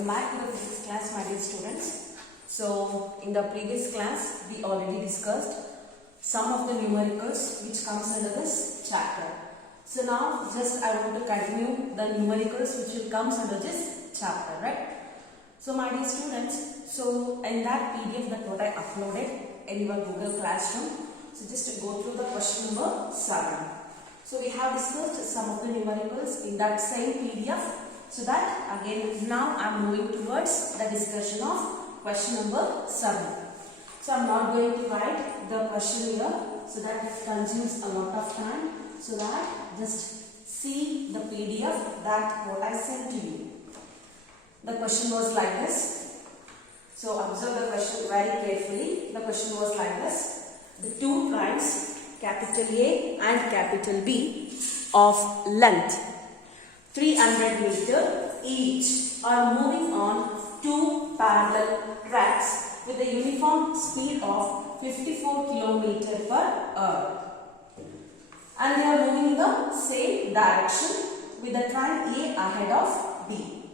Welcome back to the physics class, my dear students. So, in the previous class, we already discussed some of the numericals which comes under this chapter. So now, just I want to continue the numericals which will comes under this chapter, right? So, my dear students, so in that PDF that what I uploaded in your Google Classroom, so just to go through the question number 7. So, we have discussed some of the numericals in that same PDF. So that again now I am moving towards the discussion of question number 7. So I am not going to write the question here, so that it consumes a lot of time. So that just see the PDF that what I sent to you. The question was like this. So observe the question very carefully. The question was like this. The two triangles capital A and capital B of length 300 meters each are moving on two parallel tracks with a uniform speed of 54 km per hour. And they are moving in the same direction with the train A ahead of B.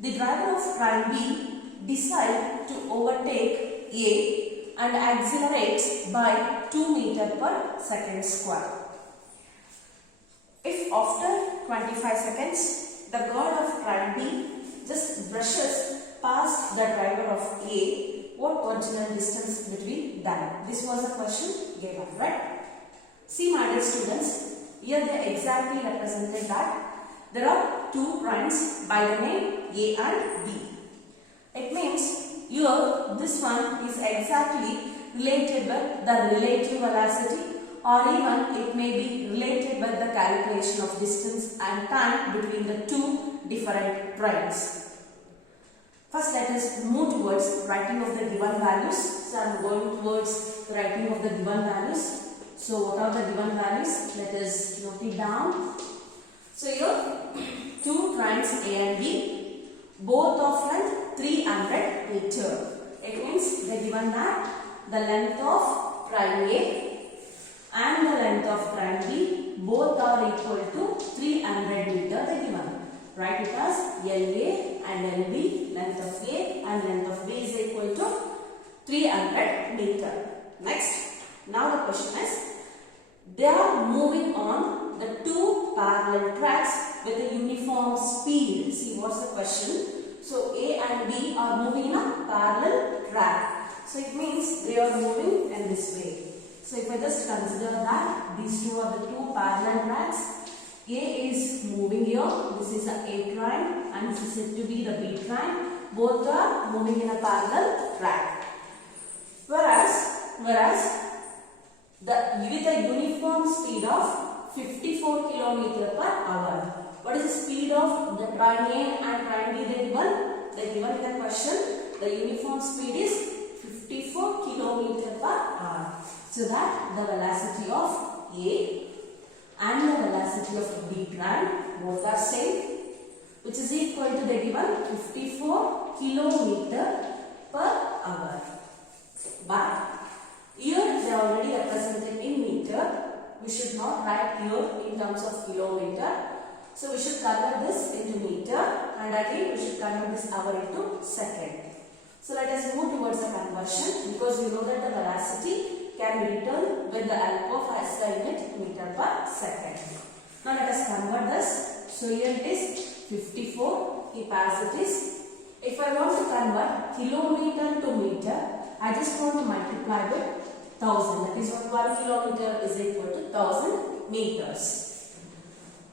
The driver of train B decides to overtake A and accelerates by 2 meters per second square. If after 25 seconds, the guard of train B just brushes past the driver of A, what original distance between them? This was a question given, right? See, my dear students, here they exactly represented that there are two trains by the name A and B. It means here this one is exactly related with the relative velocity, or even it may be related with the calculation of distance and time between the two different trains. First, let us move towards writing of the given values. So, I am going towards the writing of the given values. So, what are the given values? Let us note it down. So, here two trains A and B, both of length 300 meters. It means they given that the length of train A and the length of train B both are equal to 300 meters they given. Write it as LA and LB, length of A and length of B is equal to 300 meters. Next, now the question is, they are moving on the two parallel tracks with a uniform speed. See, what's the question? So, A and B are moving in a parallel track. So, it means they are moving in this way. So, if I just consider that these two are the two parallel tracks, A is moving here, this is the A train and this is said to be the B train. Both are moving in a parallel track. Whereas with a uniform speed of 54 km per hour. What is the speed of the train A and train B they given? They given in the question. The uniform speed is 54 km per hour. So that the velocity of A and the velocity of B train both are same, which is equal to the given 54 km per hour. But here they are already represented in meter. We should not write here in terms of kilometer. So we should convert this into meter, and again we should convert this hour into second. So let us move towards the conversion, because we know that the velocity can be written with the help of SI unit meter per second. Now let us convert this. So here it is 54, keep as it is. If I want to convert kilometer to meter, I just want to multiply with 1000. That is what 1 kilometer is equal to 1000 meters.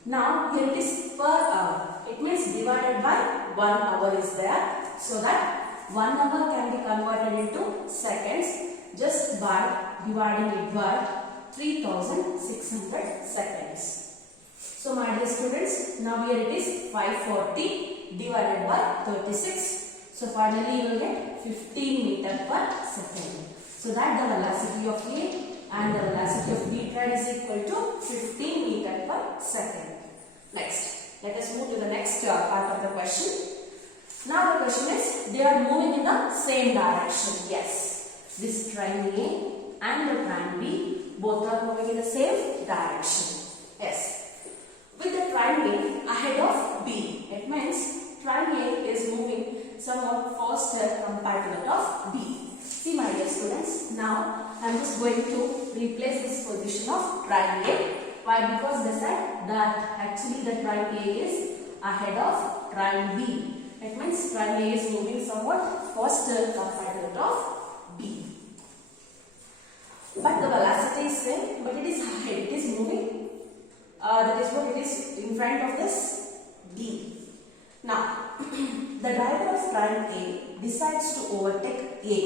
Now here it is per hour. It means divided by 1 hour is there. So that 1 hour can be converted into seconds just by dividing it by 3600 seconds. So my dear students, now here it is 540 divided by 36. So finally you will get 15 meters per second. So that the velocity of A and the velocity of B train is equal to 15 meters per second. Next, let us move to the next part of the question. Now the question is, they are moving in the same direction. Yes, this train A and the train B both are moving in the same direction. Yes, with the train A ahead of B, it means train A is moving somewhat faster compared to that of B. See my dear students, now I am just going to replace this position of triangle A. Why? Because they said that actually the triangle A is ahead of triangle B. It means triangle A is moving somewhat faster compared to that of B. But the velocity is same, but it is ahead, it is moving. That is what it is in front of this B. Now, the driver of triangle A decides to overtake A.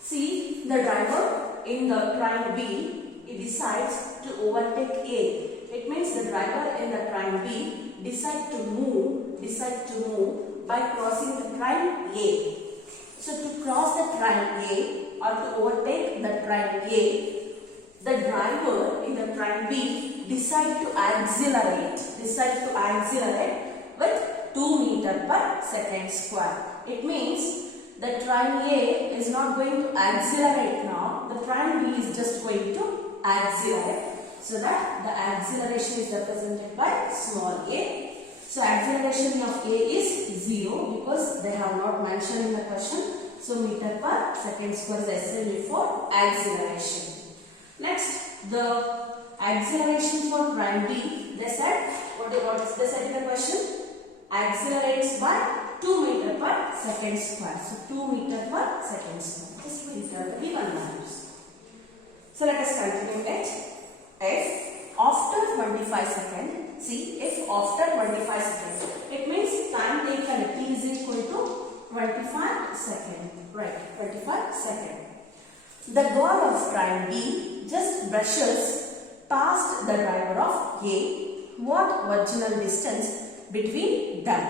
See, the driver in the triangle B, he decides to overtake A. It means the driver in the triangle B decide to move by crossing the triangle A. So to cross the triangle A or to overtake the triangle A, the driver in the triangle B decide to accelerate with 2 meters per second square. It means the triangle A is not going to accelerate now. The triangle B is just going to accelerate. So that the acceleration is represented by small a. So acceleration of A is 0 because they have not mentioned in the question. So meter per second square is SI for acceleration. Next, the acceleration for triangle B, they said, what is they said in the question? Accelerates by 2 meter per second square. So 2 meter per second square. This will be given values. So let us continue it. If after 25 seconds, see, if after 25 seconds, it means time taken t is equal to 25 seconds. Right, 25 seconds. The god of triangle B just brushes past the driver of A. What original distance between them?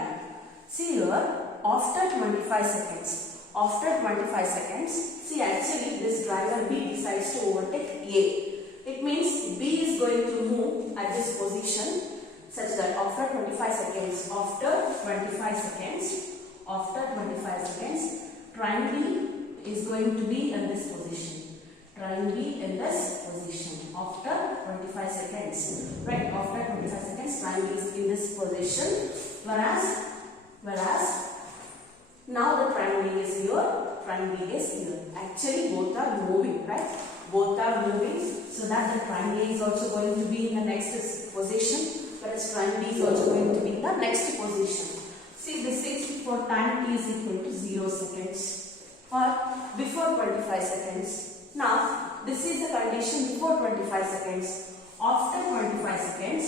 See here, after 25 seconds. After 25 seconds, see actually this driver B decides to overtake A. It means B is going to move at this position such that after 25 seconds, triangle B is going to be in this position. Triangle B in this position after 25 seconds. Right, after 25 seconds, triangle is in this position. Whereas now the triangle is here, Actually both are moving, right? Both are moving, so that the triangle is also going to be in the next position, whereas triangle is also going to be in the next position. See, this is for time t is equal to 0 seconds or before 25 seconds. Now, this is the condition before 25 seconds. After 25 seconds,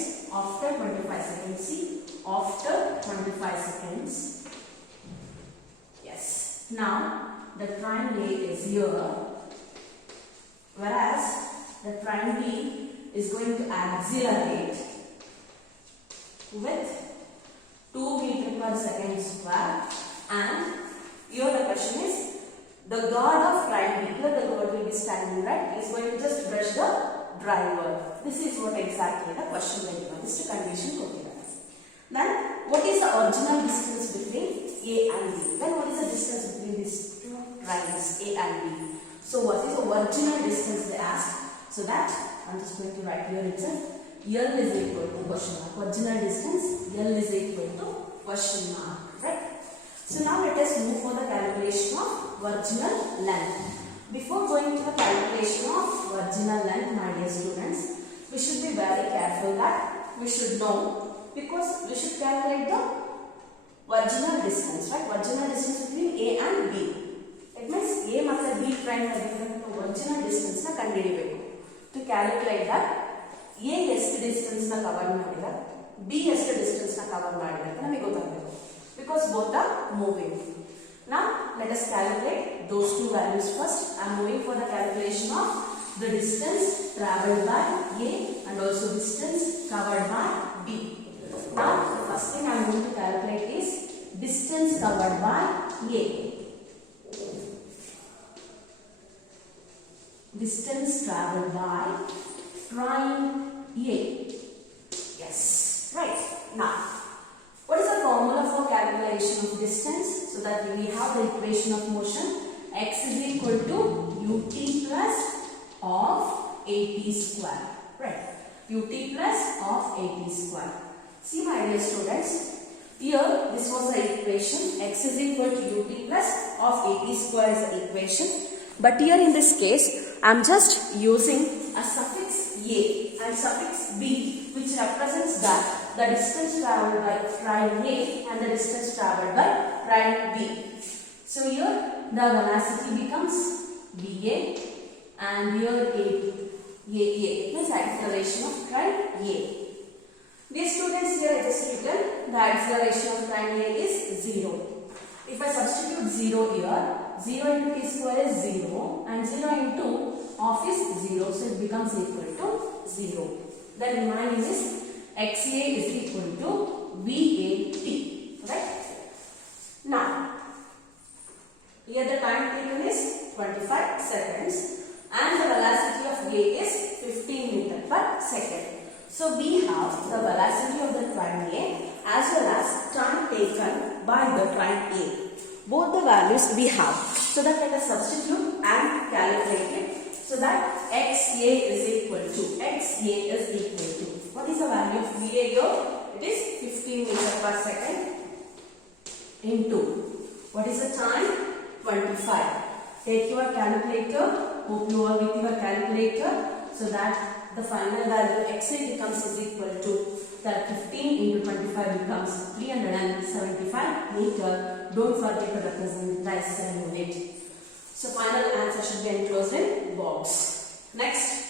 see, after 25 seconds, yes. Now, the triangle is here, whereas the triangle B is going to accelerate with 2 meters per second square, and here the question is, the god of triangle B, here the god will be standing, right, is going to just brush the driver. This is what exactly the question will be. This is the condition quoted. Then, what is the original distance between A and B? Then, what is the distance between these two triangles, A and B? So, what is the original distance they asked? So, that I am just going to write here itself. L is equal to question mark. Original distance, L is equal to question mark. Right? So, now let us move for the calculation of original length. Before going to the calculation of original length, my dear students, we should be very careful that we should know, because we should calculate the original distance, right? Original distance between A and B. It means A ಮತ್ತು B prime original distance na ಕಂಡುಹಿಡಿಯಬೇಕು. To calculate that, A ಎಷ್ಟು distance na cover ಮಾಡಿದ, B ಎಷ್ಟು distance na cover ಮಾಡಿದ ಅಂತ ನಮಗೆ ಗೊತ್ತಾಗಬೇಕು. Because both are moving. Now, let us calculate those two values first. I am moving for the calculation of the distance travelled by A and also distance covered by B. Now, the first thing I am going to calculate is distance covered by A. Distance travelled by triangle A. Yes, right. Now, what is the formula for calculation of distance? So that we have the equation of motion, x is equal to ut plus of at square. Right, ut plus of at square. See my dear students, Here this was the equation, x is equal to ut plus of at square is the equation. But here in this case, I am just using a suffix a and suffix b, which represents that the distance travelled by prime A and the distance travelled by prime B. So here the velocity becomes VA and here AA means acceleration of prime A. Dear students, here I just written the acceleration of prime A is 0. If I substitute 0 here, 0 into t square is 0 and 0 into of is 0, so it becomes equal to 0. Then remaining is XA is equal to VAT, right? Now, here the time taken is 25 seconds and the velocity of A is 15 meter per second. So we have the velocity of the prime A as well as time taken by the prime A. Both the values we have. So that let us substitute and calculate it. So that XA is equal to what is the value of VA here? It is 15 meter per second into what is the time? 25. Take your calculator. Hope you are with your calculator. So that the final value XA becomes is equal to that 15 into 25 becomes 375 meter. Don't forget to represent the SI unit. So final answer should be enclosed in box. Next,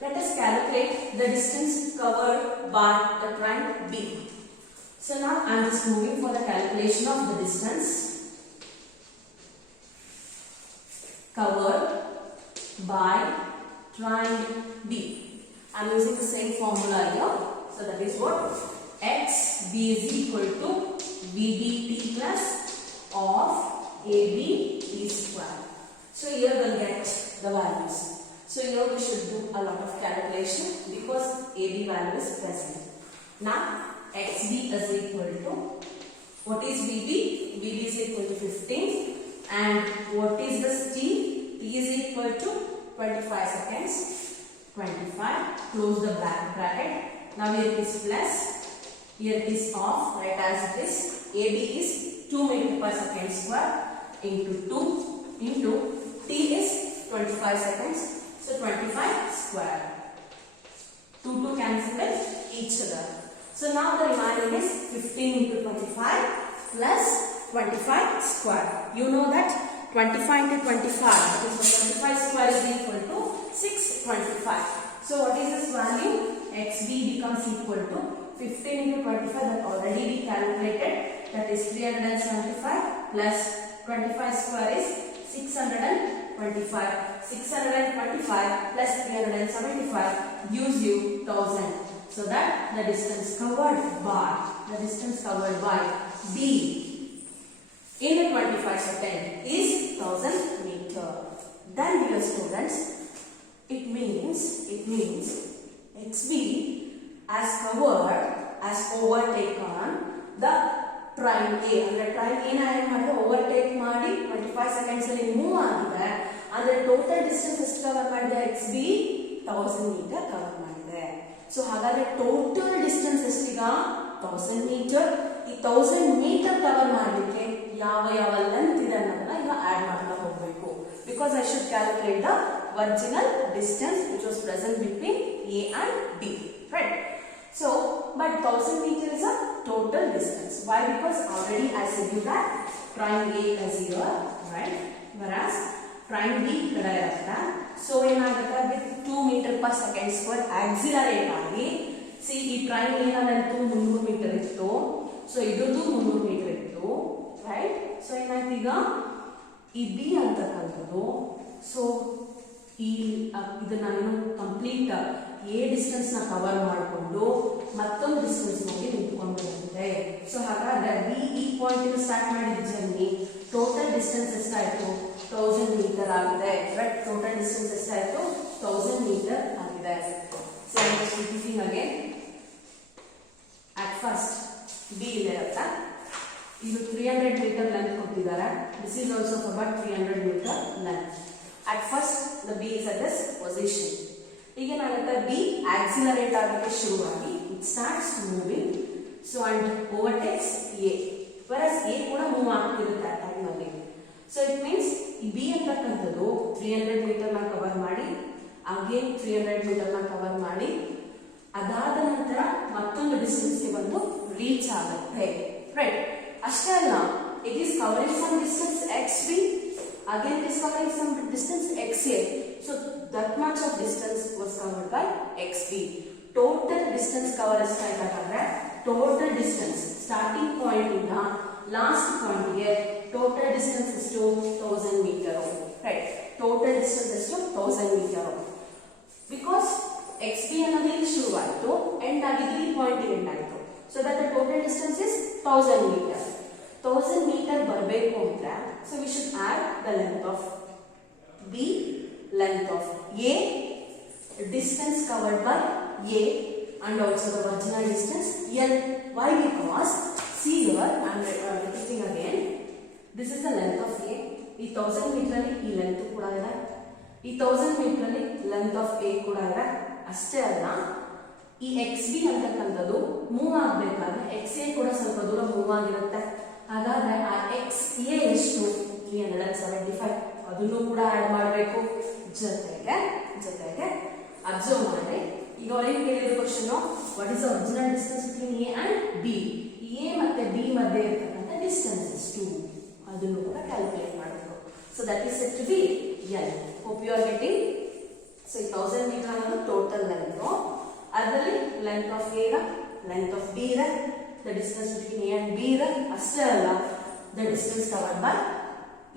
let us calculate the distance covered by the prime B. So now I am just moving for the calculation of the distance covered by prime B. I am using the same formula here. So that is what? XB is equal to VBT plus of AB T square. So here we will get the values. So here we should do a lot of calculation because AB value is present. Now XB is equal to, what is VB? VB is equal to 15 and what is this T? T is equal to 25 seconds. 25, close the bracket. Now here it is plus, here it is off, write as it is. AB is 2 meter per second square into 2 into T is 25 seconds. So 25 square. 2 cancel with each other. So now the remaining is 15 into 25 plus 25 square. You know that 25 into 25, so 25 square is equal to 625. So what is this value? XB becomes equal to 15 into 25 that already we calculated, that is 375 plus 25 square is 625. 625 plus 375 gives you 1000. So that the distance covered by B in a 25 second is 1000 meter. Then dear students, it means XB has overtaken the prime A. Andre prime A na overtake ಮಾಡಿ 25 seconds ಅಲ್ಲಿ move ಆಗಿದೆ. ಅಂದ್ರೆ total distance ಎಷ್ಟು cover ಮಾಡಿದೆ? XB 1000 metre cover ಮಾಡಿದೆ. So ಹಾಗಾದ್ರೆ total distance ಎಷ್ಟೀಗ? 1000 metre. ಈ 1000 metre cover ಮಾಡಲಿಕ್ಕೆ ಯಾವ ಲೆಂತ್ ಇದೆ ಅನ್ನೋದನ್ನ ಈಗ ಆಡ್ ಮಾಡ್ತಾ ಹೋಗಬೇಕು. Because I should calculate the original distance which was present between A and B, right? So, but 1000 meter is a total distance. Why? Because already I said you that prime A is here, right? Whereas prime B kada irata. So ಏನಾಗುತ್ತೆ? With 2 meter per second square accelerate ಆಗಿ, see ಈ prime A ನಲ್ಲಂತೂ 300 meter ಇತ್ತು. So ಇದುದು 300 meter ಇತ್ತು, right? So ಏನಾಯ್ತು ಈಗ ಈ B ಅಂತಕ್ಕಂಥದ್ದು, so ಇದನ್ನ ನಾನು ಕಂಪ್ಲೀಟ್ ಎ ಡಿಸ್ಟೆನ್ಸ್ ನ ಕವರ್ ಮಾಡಿಕೊಂಡು ಮತ್ತೊಂದು ಡಿಸ್ಟೆನ್ಸ್ ನೋಡಿ ನಿಂತ್ಕೊಂಡು ಹೋಗಿದೆ. ಸೊ ಹಾಗಾದ್ರೆ ಬಿ ಈ ಪಾಯಿಂಟ್ ಸ್ಟಾರ್ಟ್ ಮಾಡಿದ ಜರ್ನಿ ಟೋಟಲ್ ಡಿಸ್ಟೆನ್ಸ್ ಎಷ್ಟಾಯ್ತು? 1000 ಮೀಟರ್ ಆಗಿದೆ. ಬಟ್ ಟೋಟಲ್ ಡಿಸ್ಟೆನ್ಸ್ ಎಷ್ಟಾಯ್ತು? 1000 ಮೀಟರ್ ಆಗಿದೆ. So repeating again, at first B ಇದೆ ಅಂತ ಇದು 300 ಮೀಟರ್ ಲೆಂತ್ ಕೊಟ್ಟಿದ್ದಾರೆ. This is also about 300 metre length. At first the B is at this position. ಈಗ ಏನಾಗುತ್ತೆ? B accelerate ಆಗಕ್ಕೆ ಶುರುವಾಗಿ it starts moving, so and overtakes A A. Whereas A ಕೂಡ move ಆಗ್ತಿರುತ್ತೆ ಆ ಟೈಮ್ ಅಲ್ಲಿ. ಸೊ ಇಟ್ ಮೀನ್ಸ್ ಈ B ಅಂತಕ್ಕಂಥದ್ದು 300 ಮೀಟರ್ ನ ಕವರ್ ಮಾಡಿ, ಅಗೇನ್ 300 ಮೀಟರ್ ನ ಕವರ್ ಮಾಡಿ, ಅದಾದ ನಂತರ ಮತ್ತೊಂದು ಡಿಸ್ಟೆನ್ಸ್ ಗೆ ಬಂದು ರೀಚ್ ಆಗುತ್ತೆ. ರೈಟ್, ಅಷ್ಟೇ ಅಲ್ಲ, it is covering some distance XB, again it is covering some distance XA. So that much of distance was covered by XB. Total distance cover ಎಷ್ಟಾಯ್ತಂದ್ರೆ, total distance starting point ಇಂದ last point ಗೆ total distance ಎಷ್ಟು 1000 meter. Right, total distance ಎಷ್ಟು 1000 meter. Because XB ಅನ್ನೋದು ಇಲ್ಲಿ ಶುರುವಾಯಿತು, end ಆಗಿದ್ದು ಈ point end ಆಯಿತು. So that the total distance is 1000 meter. 1000 meter ಬರಬೇಕು ಅಂದ್ರೆ, so we should add the length of B, length of A, distance covered by A, and also the original distance L. Why? Because see here, I am repeating again, this is the length of A. ಈ 1000 meter ಅಲ್ಲಿ ಈ length ಕೂಡ ಇದೆ, ಈ 1000 meter ಅಲ್ಲಿ length of A ಕೂಡ ಇದೆ. ಅಷ್ಟೇ ಅಲ್ಲ, ಈ XB ಅಂತಕ್ಕಂಥದ್ದು ಮೂವ್ ಆಗಬೇಕಾದ್ರೆ XA ಕೂಡ ಸ್ವಲ್ಪ ದೂರ ಮೂವ್ ಆಗಿರುತ್ತೆ. ಹಾಗಾದ್ರೆ ಆ XA ಎಷ್ಟು 375, ಅದನ್ನು ಕೂಡ ಆಡ್ ಮಾಡಬೇಕು. ಜೊತೆಗೆ ಅಬ್ಸರ್ವ್ ಮಾಡಿ, ಈಗ ಅವರಿಗೆ ಕೇಳಿದ question, what is the original distance between A and B? A ಮತ್ತೆ B ಮಧ್ಯೆ ಇರತಕ್ಕಂಥ ಡಿಸ್ಟೆನ್ಸ್ ಎಷ್ಟು, ಅದನ್ನು ಕೂಡ ಕ್ಯಾಲ್ಕುಲೇಟ್ ಮಾಡಬೇಕು. So that is set to be L. Hope you are getting. So ಈ 1000 ಮೀಟರ್ ಅನ್ನೋದು ಟೋಟಲ್ ಲೆಂತ್, ಅದರಲ್ಲಿ ಲೆಂತ್ ಆಫ್ A ಇದೆ, ಲೆಂತ್ ಆಫ್ B ಇದೆ, the distance between A and B ಇದೆ. ಅಷ್ಟೇ ಅಲ್ಲ, the distance covered by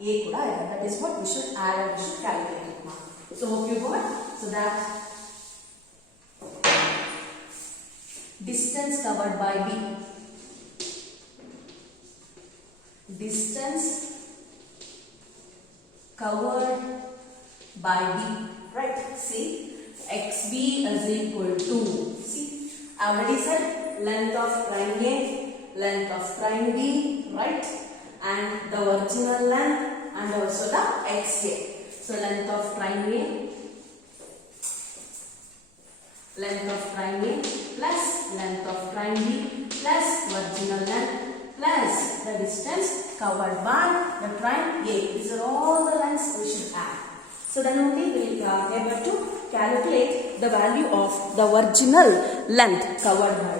A ಕೂಡ ಇದೆ. That is what we should add and we should calculate. So hope you got. So that distance covered by B, distance covered by B, right? See, XB is equal to, see, I already said length of prime A, length of prime B, right? And the original length and also the XA. So length of prime A, length of prime A plus length of prime B plus original length plus the distance covered by the prime A. These are all the lengths we should add. So then only we will be able to calculate the value of the original length covered by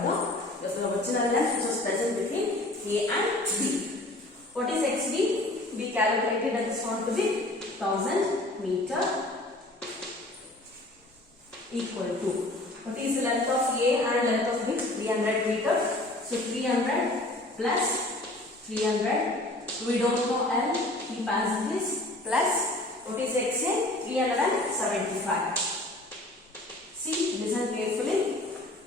the original length which was present between A and B. What is XB? We calculated that this one to be 1000 meter equal to, what is the length of A and length of B? 300 meter. So 300 plus 300, we don't know L, keep as this, plus what is XA? 375. See, listen carefully.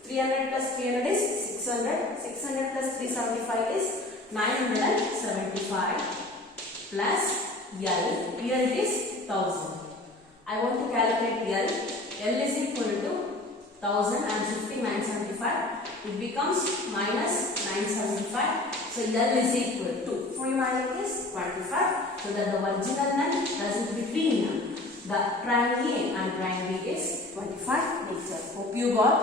300 plus 300 is 600. 600 plus 375 is 975 plus L, here it is 1000. I want to calculate L. L is equal to 1000 and 50 975. It becomes minus 975. So L is equal to, remaining is 25. So that the original length present between the prime A and prime B is 25 meter. Hope you got.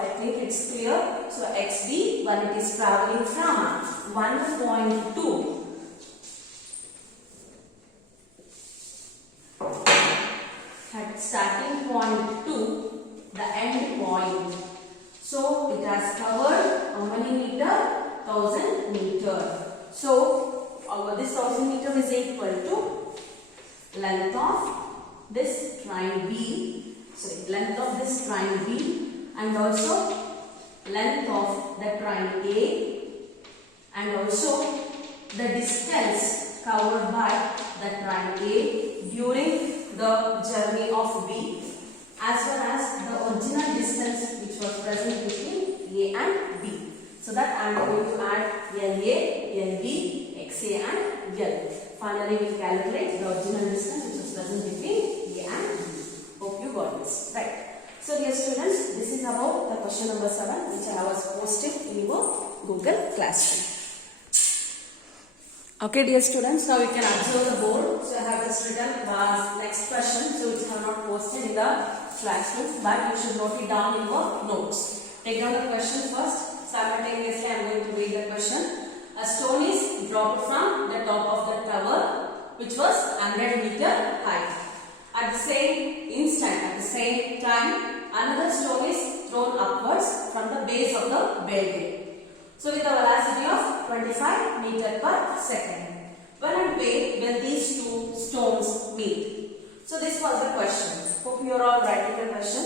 I think it's clear. So XB, when it is traveling from 1.2 at starting point to the end point. So it has covered how many meter? 1000 meter. So this 1000 meter is equal to length of this prime B. Sorry, length of this prime B and also length of the prime A and also the distance covered by the prime A during the journey of B, as well as the original distance which was present between A and B. So that I am going to add LA, LB, XA and L. Finally we will calculate the original distance which was present between A and B. Hope you got this. Right. So dear students, this is about the question number 7 which I was posted in your Google Classroom. Okay dear students, now you can observe the board. So I have just written the next question, so which I have not posted in the classroom, but you should note it down in your notes. Take down the question first. Simultaneously I am going to read the question. dropped from the top of the tower, which was 100-meter height. At the same instant, at the same time, another stone is thrown upwards from the base of the building. So with a velocity of 25 meter per second. When and where will these two stones meet? So this was the question. Hope you are all writing the question.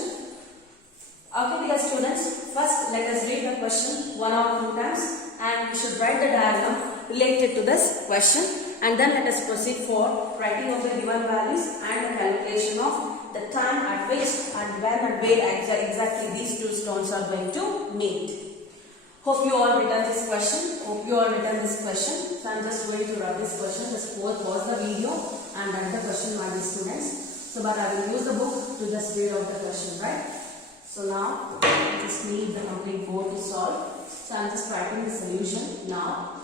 Okay, dear students, first let us read the question 1 or 2 times and we should write the diagram related to this question, and then let us proceed for writing of the given values and the calculation of the time at which and when and where exactly these two stones are going to meet. Hope you all written this question. So I am just going to write this question. Just pause the video and write the question, my dear students. So but I will use the book to just read out the question, right? So now I just need the complete board to solve. So I am just writing the solution now.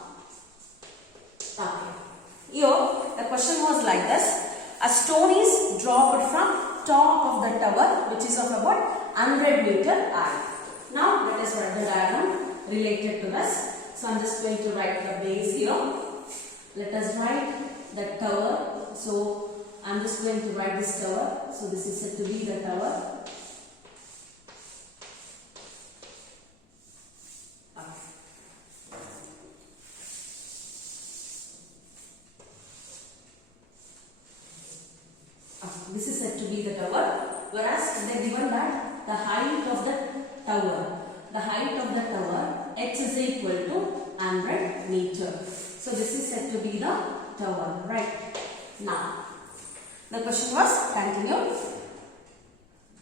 Okay. Here the question was like this. A stone is dropped from top of the tower, which is of about 100-meter height. Now let us write the diagram related to this. So I am just going to write the base here. Let us write the tower. So I am just going to write this tower. So this is said to be the tower. This is said to be the tower, whereas they given that the height of the tower x is equal to 100 meter. So this is said to be the tower, right? Now the question was continued.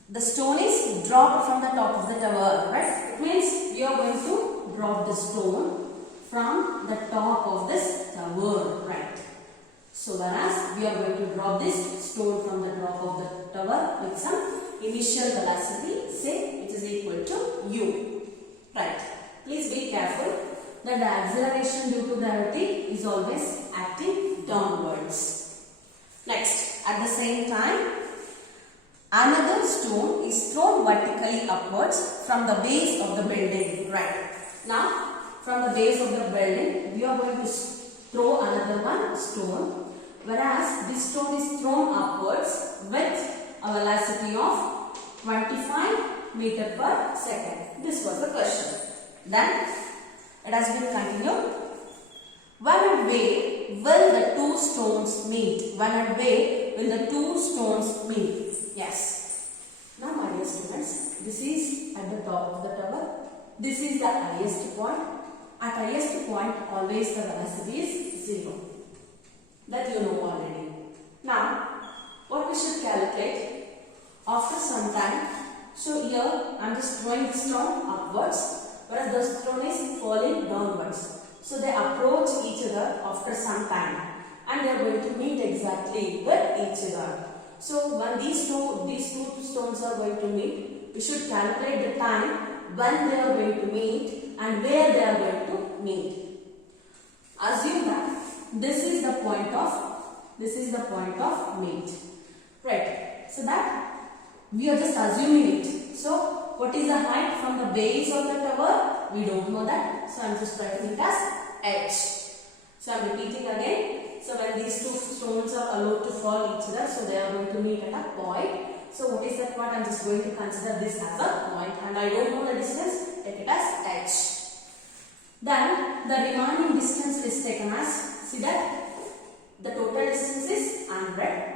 The stone is dropped from the top of the tower, right? It means we are going to drop the stone from the top of this tower, right? So whereas we are going to drop this stone from the top of the tower with some initial velocity, say it is equal to u, right? Please be careful that the acceleration due to gravity is always acting downwards. Next, at the same time, another stone is thrown vertically upwards from the base of the building, right? Now, from the base of the building, we are going to throw another one stone, whereas this stone is thrown upwards with a velocity of 25 meter per second. This was the question. Then it has been continued. When and where will the two stones meet? When and where will the two stones meet? Yes. Now my dear students, this is at the top of the tower. This is the highest point. At highest point, always the velocity is 0. That you know already. Now, what we should calculate after some time. So here, I am just throwing the stone upwards, whereas the stone is falling downwards. So they approach each other after some time, and they are going to meet exactly with each other. So when these two stones are going to meet, we should calculate the time when they are going to meet and where they are going to meet. Assume that this is the point of meet, right? So that we are just assuming it. So what is the height from the base of the tower? We don't know that. So I am just writing it as h. So I am repeating again. So when these two stones are allowed to fall each other, so they are going to meet at a point. So what is that point? I am just going to consider this as a point, and I don't know the distance. Take it as h. Then the remaining distance is taken